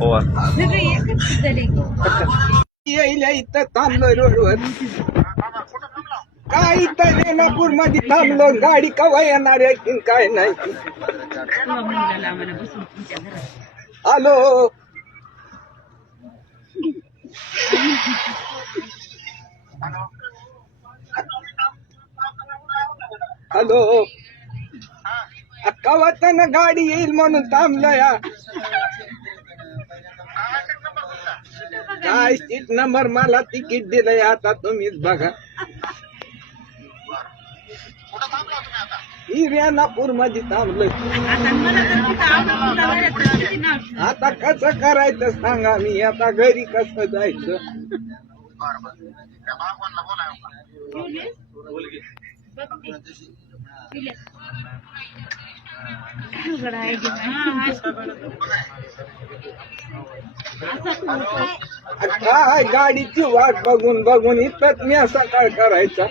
हो येईल इथं थांबलो रोडवर काय इथं रेणापूर मध्ये थांबलो गाडी कवा येणार आहे की काय नाही हॅलो हॅलो कवा ना गाडी येईल म्हणून थांबलो या काय सीट नंबर मला तिकीट दिलंय आता तुम्हीच बघा ही रेणापूर मध्ये थांबलोय आता कसं करायचं सांगा मी आता घरी कसं जायचं काय गाडीची वाट बघून बघून इथंच मी असं काय करायचं